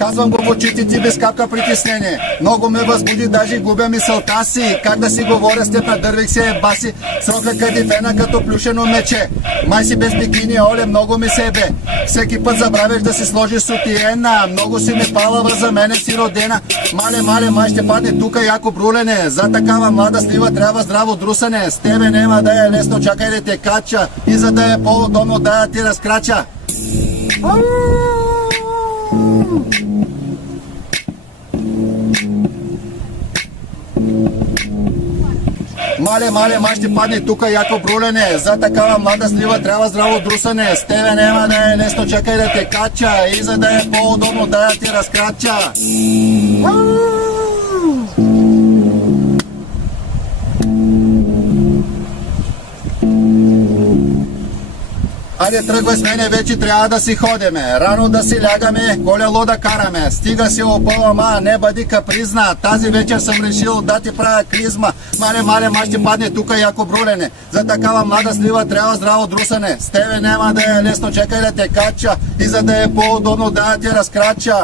Казвам го в очите ти без капка притеснение. Много ме възбуди, даже губя мисълта си. Как да си говоря с теб, надървих се баси. Срока кадифена като плюшено мече. Май си без бикини, оле, много ми се бе. Всеки път забравяш да си сложиш сутиена. Много си ме палава, за мене си родена. Мале, май ще падне тука яко брулене. За такава млада слива трябва здраво друсане. С тебе нема да е лесно, чакай да те кача. И за да е по-удобно да я ти разкрача. Мале, май ще падне тука яко брулене. За такава млада слива трябва здраво друсане. С тебе нема да е лесно, чакай да те кача. И за да е по-удобно да я ти разкрача. Айде тръгвай с мене, вече трябва да си ходиме. Рано да си лягаме, колело да караме. Стига си опъва, ма не бъди капризна. Тази вечер съм решил да ти правя клизма. Мале, май ще падне тука яко брулене. За такава млада слива трябва здраво друсане. С тебе няма да е лесно, чекай да те кача. И за да е по-удобно да ти разкрача.